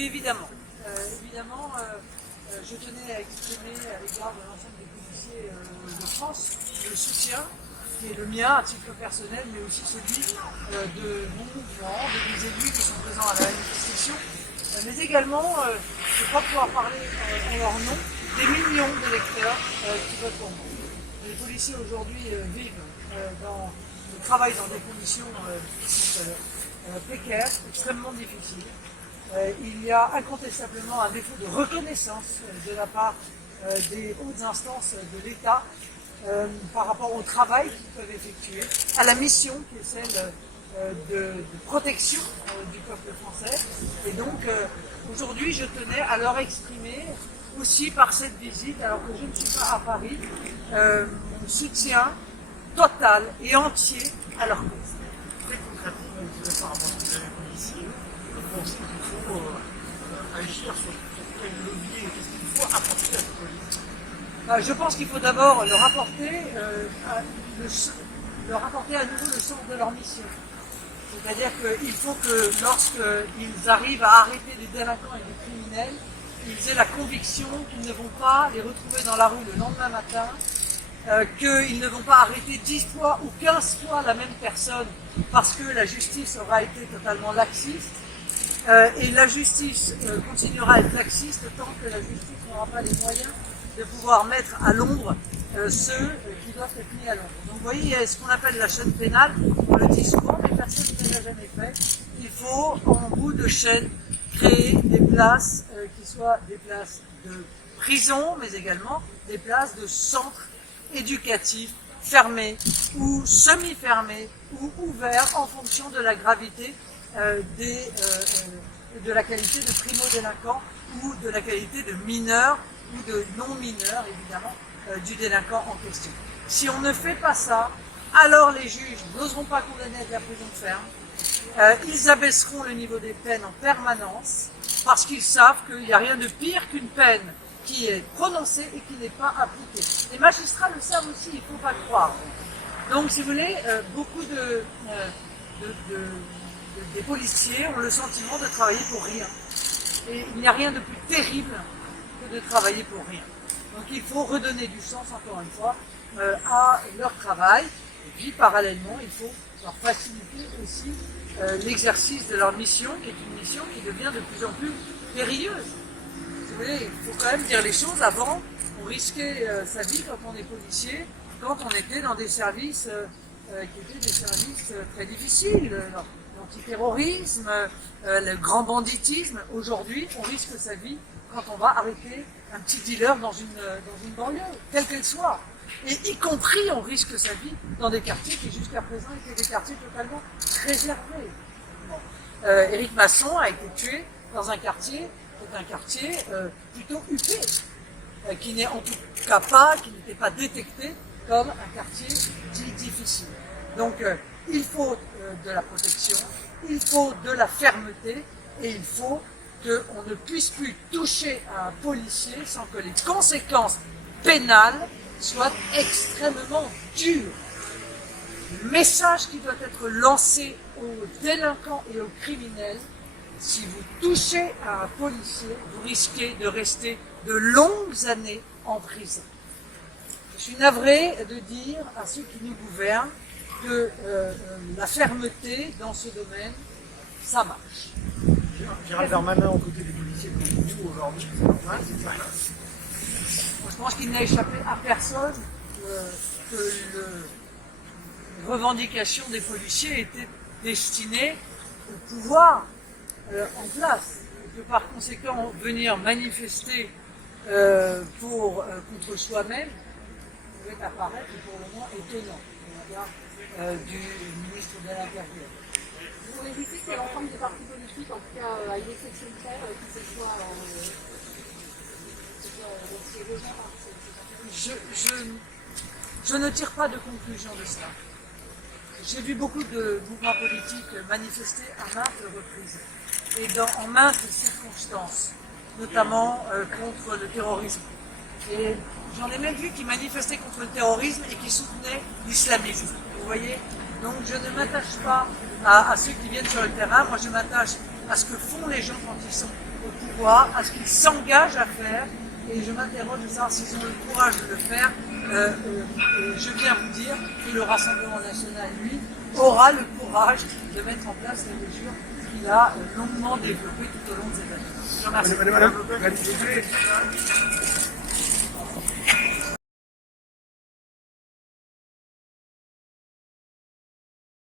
Oui, évidemment. Je tenais à exprimer à l'égard de l'ensemble des policiers de France le soutien qui est le mien à titre personnel, mais aussi celui de mon mouvement, des élus qui sont présents à la manifestation, mais également, je crois pouvoir parler en leur nom, des millions d'électeurs qui votent pour moi. Les policiers aujourd'hui vivent travaillent dans des conditions qui sont précaires, extrêmement difficiles. Il y a incontestablement un défaut de reconnaissance de la part des hautes instances de l'État par rapport au travail qu'ils peuvent effectuer, à la mission qui est celle de protection du peuple français. Et donc aujourd'hui je tenais à leur exprimer aussi par cette visite, alors que je ne suis pas à Paris, mon soutien total et entier à leur cause. Très concrètement, vous êtes par rapport à ce que vous avez dit ici, vous pensez qu'il faut agir sur quel levier, qu'est-ce qu'il faut apporter à cette police? Je pense qu'il faut d'abord leur apporter à nouveau le sens de leur mission. C'est-à-dire qu'il faut que lorsqu'ils arrivent à arrêter des délinquants et des criminels, ils aient la conviction qu'ils ne vont pas les retrouver dans la rue le lendemain matin, qu'ils ne vont pas arrêter 10 fois ou 15 fois la même personne parce que la justice aura été totalement laxiste. Et la justice continuera à être laxiste tant que la justice n'aura pas les moyens de pouvoir mettre à l'ombre ceux qui doivent être mis à l'ombre. Donc vous voyez, il y a ce qu'on appelle la chaîne pénale, on le dit souvent, mais personne ne l'a jamais fait. Il faut, en bout de chaîne, créer des places qui soient des places de prison, mais également des places de centres éducatifs fermés ou semi-fermés ou ouverts en fonction de la gravité de la qualité de primo-délinquant ou de la qualité de mineur ou de non-mineur, évidemment, du délinquant en question. Si on ne fait pas ça, alors les juges n'oseront pas condamner à de la prison ferme, ils abaisseront le niveau des peines en permanence, parce qu'ils savent qu'il n'y a rien de pire qu'une peine qui est prononcée et qui n'est pas appliquée. Les magistrats le savent aussi, il ne faut pas croire. Donc, si vous voulez, beaucoup des policiers ont le sentiment de travailler pour rien. Et il n'y a rien de plus terrible que de travailler pour rien. Donc il faut redonner du sens, encore une fois, à leur travail. Et puis parallèlement, il faut leur faciliter aussi l'exercice de leur mission, qui est une mission qui devient de plus en plus périlleuse. Vous voyez, il faut quand même dire les choses. Avant, on risquait sa vie quand on est policier, quand on était dans des services qui étaient des services très difficiles. L'antiterrorisme, le grand banditisme. Aujourd'hui, on risque sa vie quand on va arrêter un petit dealer dans une banlieue, quelle qu'elle soit. Et y compris, on risque sa vie dans des quartiers qui jusqu'à présent étaient des quartiers totalement réservés. Bon. Éric Masson a été tué dans un quartier, c'est un quartier plutôt huppé, qui n'est en tout cas pas, qui n'était pas détecté comme un quartier dit difficile. Donc il faut de la protection, il faut de la fermeté et il faut qu'on ne puisse plus toucher à un policier sans que les conséquences pénales soient extrêmement dures. Le message qui doit être lancé aux délinquants et aux criminels, si vous touchez à un policier, vous risquez de rester de longues années en prison. Je suis navré de dire à ceux qui nous gouvernent que la fermeté dans ce domaine, ça marche. Gérald Darmanin aux côtés des policiers comme vous aujourd'hui, c'est normal, c'est ça. Je pense qu'il n'a échappé à personne que les revendications des policiers étaient destinées au pouvoir en place. Et que par conséquent, venir manifester contre soi-même pouvait apparaître pour le moins étonnant au regard du ministre de l'Intérieur. Vous évitez que l'ensemble des partis politiques, en tout cas à une exception près, que ce soit je ne tire pas de conclusion de cela. J'ai vu beaucoup de mouvements politiques manifester à maintes reprises et en maintes circonstances, notamment contre le terrorisme. Et j'en ai même vu qui manifestaient contre le terrorisme et qui soutenaient l'islamisme. Vous voyez? Donc je ne m'attache pas à ceux qui viennent sur le terrain, moi je m'attache à ce que font les gens quand ils sont au pouvoir, à ce qu'ils s'engagent à faire. Et je m'interroge de savoir s'ils ont le courage de le faire. Je viens vous dire que le Rassemblement national, lui, aura le courage de mettre en place les mesures qu'il a longuement développées tout au long de cette année. Je vous remercie. Madame,